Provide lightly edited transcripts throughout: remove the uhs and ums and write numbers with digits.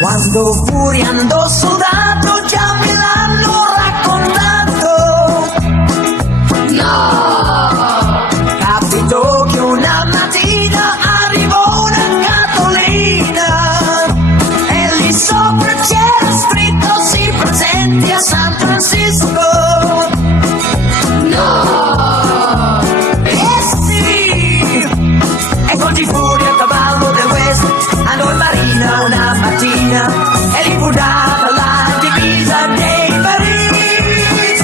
Quando Furia andò soldato già me l'hanno raccontato. No! Capitò che una mattina arrivò una cartolina e lì sopra c'era scritto si presenti a San Francisco. No! Sì! E così Furia a cavallo del West andò in marina una mattina e gli fu data la divisa dei Paris.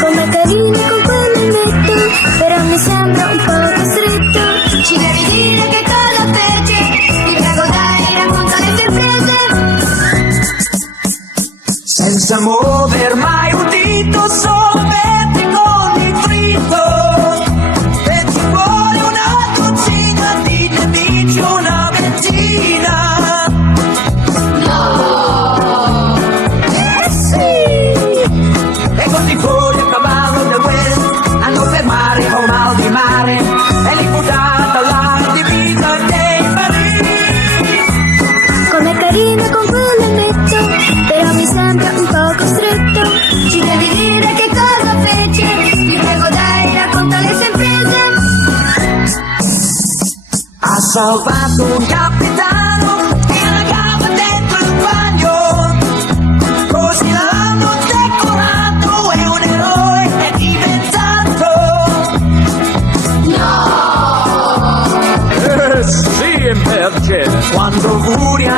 Com'è carino con quell'elmetto, però mi sembra un po' costretto. Ci devi dire che cosa fece, ti prego dai, racconta le sorprese. Senza muover mai un dito, sofferti con il fritto. E ci vuole una dozzina di nemici, una ventina. No! Sì! E così Furia a cavallo del West andò per mare con mal di mare e gli fu data la divisa dei Paris. Com'è carino con quell'elmetto, però mi sembra un po' costretto. Ci devi dire che cosa fece, ti prego dai, racconta le sue imprese. Ha salvato un capitano che annegava dentro il bagno, così l'hanno decorato e un eroe è diventato. No! Sì, invece. Quando Furia